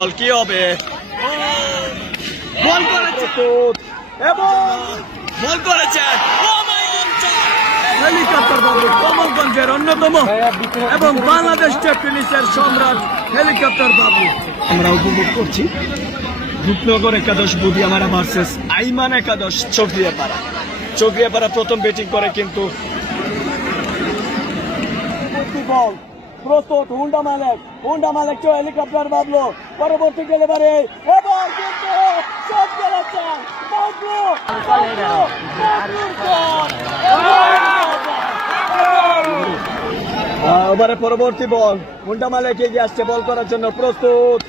কি হবে? বল করেছে এবং বল করেছে হেলিকপ্টার বাবু কমলগঞ্জের অন্যতম এবং বাংলাদেশ টেনিসের সম্রাট হেলিকপ্টার বাবু আমরা উপভোগ করছি। রূপনগর একাদশ বুদিয়ামারা ভার্সেস আইমান একাদশ চকরিয়াপাড়া প্রথম ব্যাটিং করে কিন্তু প্রস্তুত হুন্ডা মালেক তো হেলিকপ্টার ভাবলো পরবর্তী ডেলিভারি এবার কিন্তু শট করেছেন এবারে পরবর্তী বল হুন্ডা মালেক এগিয়ে আসছে বল করার জন্য প্রস্তুত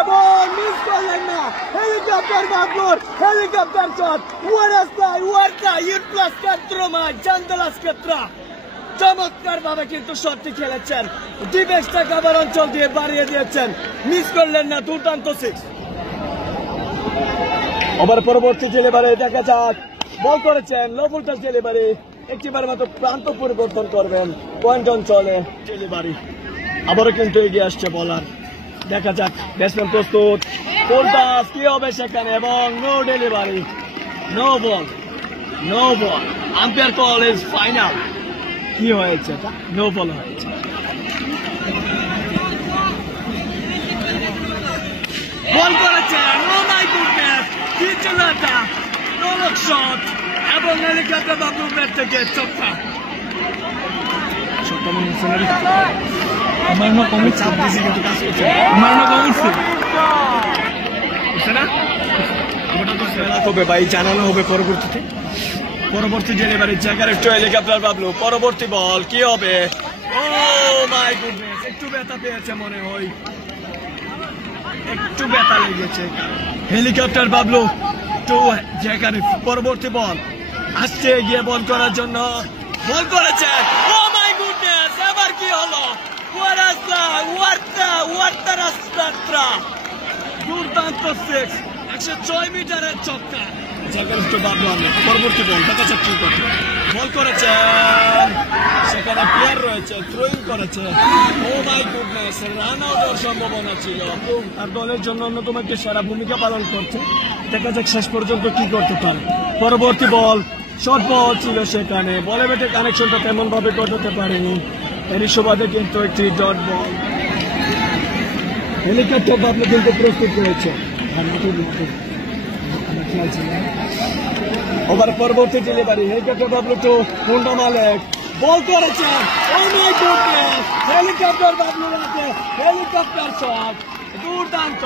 এবং মিস করলেন না হেলিকপ্টার ভাবলোর হেলিকপ্টার শট ওয়ার্তা ইউটলাস ক্ষেত্রমা জান্দালাস ক্ষেত্র চমৎকার ভাবে কিন্তু শটটি খেলেছেন ডিফেন্সটা কাভার অঞ্চল দিয়ে বাড়িয়ে দিয়েছেন মিস করলেন না দুর্দান্ত সিক্স। আবার পরবর্তী ডেলিভারি দেখা যাক বল করেছেন লো ভোল্টেজ ডেলিভারি একটিবার মাত্র প্রান্ত পরিবর্তন করবেন পয়েন্ট অঞ্চলে ডেলিভারি আবারও কিন্তু এগিয়ে আসছে বলার দেখা যাক ব্যাটসম্যান প্রস্তুত ফুলটাস কি হবে সেখানে এবং no delivery no ball umpire call is final. কি হয়েছে এটা নো বল হয়েছে বল করেছেন ও মাই গুডনেস কি ছিল এটা নোলক শট এবং হেলিকপ্টার বাবুর ব্যাট থেকে চক্কা আমার না কমে চাপ দিয়েছে কিন্তু কাজ করছে আমার না কমছে না ওটা তো খেলা হবে ভাই জানানো হবে পরবর্তী ডেলিভারি জায়গার একটু হেলিকপ্টার ভাবলো পরবর্তী বল কি হবে ও মাই গুডনেস একটু ব্যথা পেয়েছে মনে হয় একটু ব্যথা লেগেছে হেলিকপ্টার ভাবলো তো জায়গার পরবর্তী বল আসছে গিয়ে বল করার জন্য বল করেছে ও মাই গুডনেস এবার কি হলো দুর্দান্ত সিক্স 106 মিটারের চক্কা পরবর্তী বল দেখা যাচ্ছে বল করেছেন সেখানে প্লেয়ার রয়েছে থ্রোইং করেছে ও মাই গুডনেস রান আউটের সম্ভাবনা ছিল আর দলের জন্য অন্যতম একটি সেরা ভূমিকা পালন করছে দেখা যাক শেষ পর্যন্ত কি করতে পারে। পরবর্তী বল শর্ট বল ছিল সেখানে বলে বেটে কানেকশনটা তেমন ভাবে ঘটাতে পারেনি এরই সুবাদে কিন্তু একটি ডট বল হেলিকপ্টার ভাবলে কিন্তু প্রস্তুত রয়েছে ওভার পরবর্তী ডেলিভারি হেলিকপ্টার বাবলু তো হুন্ডা মালেক বল করেছেন হেলিকপ্টার বাবলু হেলিকপ্টার শট দুর্দান্ত।